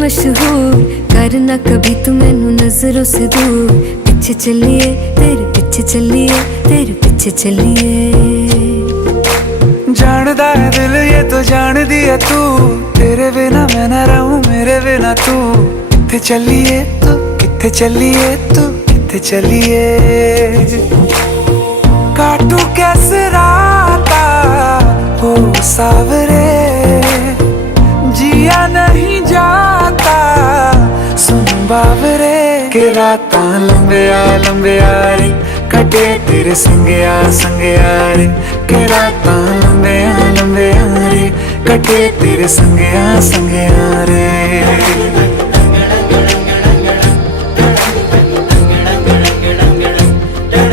मशहूर, करना कभी तू मैनू नजरों से दूर। पीछे चलिए तेरे पीछे चलिए, तेरे पीछे चलिए। जानदा है दिल ये तो जान दिया तू, तेरे बिना मैं ना रहूं मेरे बिना तू। किथे चलिए तू, किथे चलिए तू, किथे चलिए। काटू कैसे राता हो सावरे, जिया नहीं जाता सुन बावरे। के रातां लंबिया लंबिया रे, कटे तेरे संगया संगया रे। के रातां लंबिया लंबिया रे, कटे तेरे संगया संगया रे।